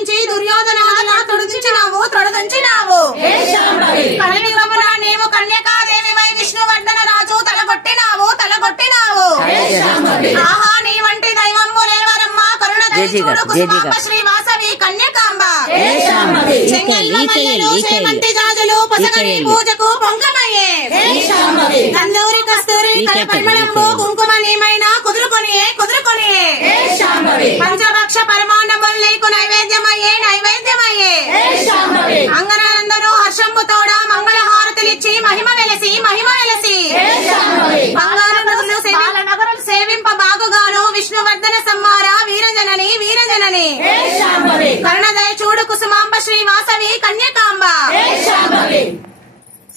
సంహరించి దుర్యోధన తొడుదించినావు కలియుగమున నీవు కన్యకాదేవివై విష్ణువర్ధన రాజు తలగొట్టినావు ఆహా నీ వంటి దైవము లేవరమ్మ కరుణ శ్రీ వాసవి కన్యకాంబ చేమంతి జాజులు పసగని పూజకు పొంగమయ్యే తందూరి కస్తూరి కలపల్మళంబు కుంకుమ నీమైనా కుదురుకొని పంచభక్ష పరమాన్నములు నీకు నైవేద్యమయ్యే అంగనందరూ హర్షంబు తోడ మంగళ హారతులిచ్చి మహిమ వెలసి బంగారు నగరులు సేవింప బాగుగాను విష్ణువర్ధన సంహార వీరజనని కరుణదయ చూడు కుసుమాంబ శ్రీ వాసవి కన్యకాంబ